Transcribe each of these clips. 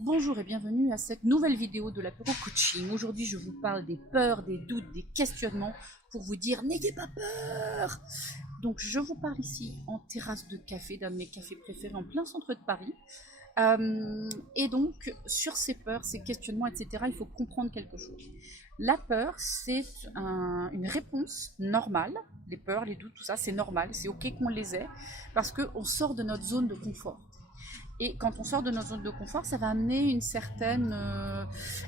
Bonjour et bienvenue à cette nouvelle vidéo de l'apéro coaching. Aujourd'hui, je vous parle des peurs, des doutes, des questionnements pour vous dire n'ayez pas peur. Donc, je vous parle ici en terrasse de café, d'un de mes cafés préférés en plein centre de Paris. Et donc, sur ces peurs, ces questionnements, etc., il faut comprendre quelque chose. La peur, c'est une réponse normale. Les peurs, les doutes, tout ça, c'est normal. C'est OK qu'on les ait parce qu'on sort de notre zone de confort. Et quand on sort de notre zone de confort, ça va amener une certaine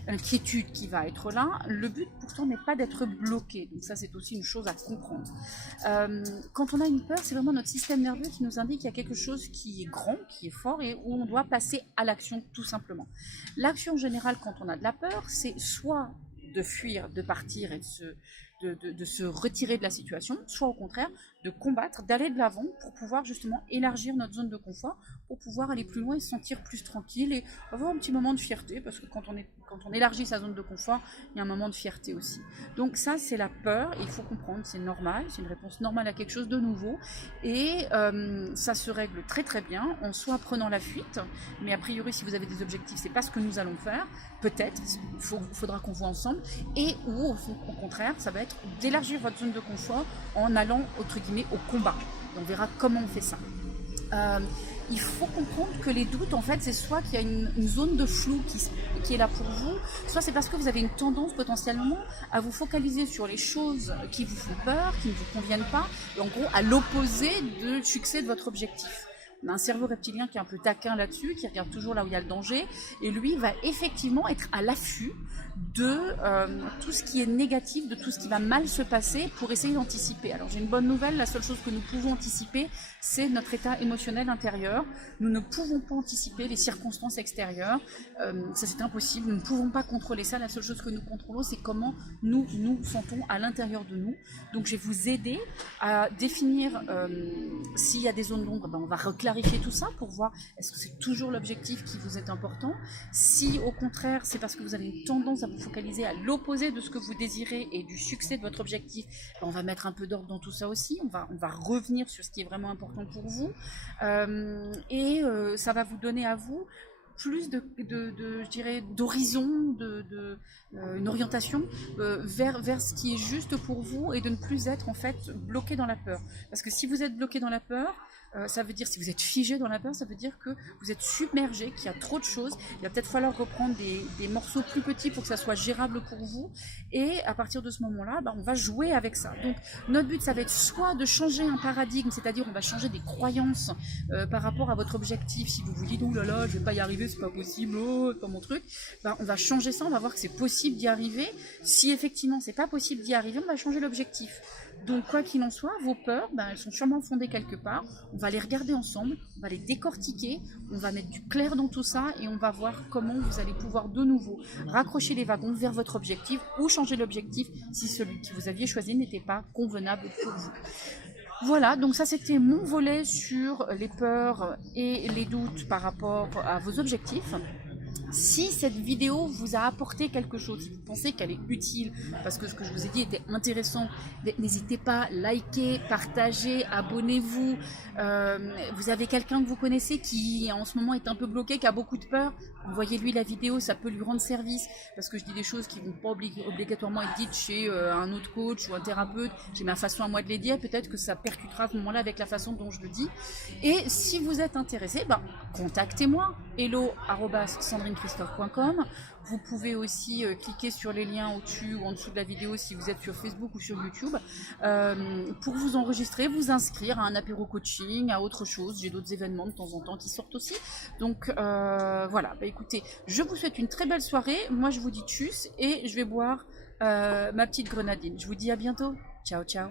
inquiétude qui va être là. Le but pourtant n'est pas d'être bloqué, donc ça c'est aussi une chose à comprendre. Quand on a une peur, c'est vraiment notre système nerveux qui nous indique qu'il y a quelque chose qui est grand, qui est fort et où on doit passer à l'action tout simplement. L'action générale quand on a de la peur, c'est soit de fuir, de partir et de se retirer de la situation, soit au contraire de combattre, d'aller de l'avant pour pouvoir justement élargir notre zone de confort, pour pouvoir aller plus loin et se sentir plus tranquille et avoir un petit moment de fierté, parce que quand on élargit sa zone de confort, il y a un moment de fierté aussi. Donc ça, c'est la peur, et il faut comprendre, c'est normal, c'est une réponse normale à quelque chose de nouveau, et ça se règle très très bien, en soit prenant la fuite, mais a priori, si vous avez des objectifs, c'est pas ce que nous allons faire, peut-être, il faudra qu'on voit ensemble, et ou au contraire, ça va être d'élargir votre zone de confort en allant, entre guillemets, au combat. On verra comment on fait ça. Il faut comprendre que les doutes, en fait, c'est soit qu'il y a une zone de flou qui est là pour vous, soit c'est parce que vous avez une tendance potentiellement à vous focaliser sur les choses qui vous font peur, qui ne vous conviennent pas, et en gros à l'opposé du succès de votre objectif. On a un cerveau reptilien qui est un peu taquin là-dessus, qui regarde toujours là où il y a le danger, et lui va effectivement être à l'affût de tout ce qui est négatif, de tout ce qui va mal se passer pour essayer d'anticiper. Alors j'ai une bonne nouvelle, la seule chose que nous pouvons anticiper, c'est notre état émotionnel intérieur. Nous ne pouvons pas anticiper les circonstances extérieures, ça c'est impossible, nous ne pouvons pas contrôler ça, la seule chose que nous contrôlons c'est comment nous nous sentons à l'intérieur de nous. Donc je vais vous aider à définir s'il y a des zones d'ombre, on va clarifier tout ça pour voir est-ce que c'est toujours l'objectif qui vous est important. Si au contraire c'est parce que vous avez une tendance à vous focaliser à l'opposé de ce que vous désirez et du succès de votre objectif, on va mettre un peu d'ordre dans tout ça aussi, on va revenir sur ce qui est vraiment important pour vous, ça va vous donner à vous plus je dirais, d'horizon, une orientation vers ce qui est juste pour vous et de ne plus être en fait bloqué dans la peur. Parce que si vous êtes bloqué dans la peur, ça veut dire, si vous êtes figé dans la peur, ça veut dire que vous êtes submergé, qu'il y a trop de choses. Il va peut-être falloir reprendre des morceaux plus petits pour que ça soit gérable pour vous. Et à partir de ce moment-là, on va jouer avec ça. Donc notre but, ça va être soit de changer un paradigme, c'est-à-dire on va changer des croyances par rapport à votre objectif. Si vous vous dites, oh là là, je vais pas y arriver, c'est pas possible, oh, c'est pas mon truc, on va changer ça, on va voir que c'est possible d'y arriver. Si effectivement c'est pas possible d'y arriver, on va changer l'objectif. Donc quoi qu'il en soit, vos peurs, elles sont sûrement fondées quelque part. On va les regarder ensemble, on va les décortiquer, on va mettre du clair dans tout ça et on va voir comment vous allez pouvoir de nouveau raccrocher les wagons vers votre objectif ou changer l'objectif si celui que vous aviez choisi n'était pas convenable pour vous. Voilà, donc ça c'était mon volet sur les peurs et les doutes par rapport à vos objectifs. Si cette vidéo vous a apporté quelque chose, si vous pensez qu'elle est utile, parce que ce que je vous ai dit était intéressant, n'hésitez pas, likez, partagez, abonnez-vous. Vous avez quelqu'un que vous connaissez qui en ce moment est un peu bloqué, qui a beaucoup de peur, envoyez-lui la vidéo, ça peut lui rendre service, parce que je dis des choses qui ne vont pas obligatoirement être dites chez un autre coach ou un thérapeute. J'ai ma façon à moi de les dire, peut-être que ça percutera à ce moment-là avec la façon dont je le dis. Et si vous êtes intéressé, contactez-moi, hello@sandrinechristophe.com. Vous pouvez aussi cliquer sur les liens au-dessus ou en dessous de la vidéo si vous êtes sur Facebook ou sur YouTube pour vous enregistrer, vous inscrire à un apéro coaching, à autre chose. J'ai d'autres événements de temps en temps qui sortent aussi. Donc voilà, écoutez, je vous souhaite une très belle soirée. Moi je vous dis tchuss et je vais boire ma petite grenadine. Je vous dis à bientôt. Ciao, ciao.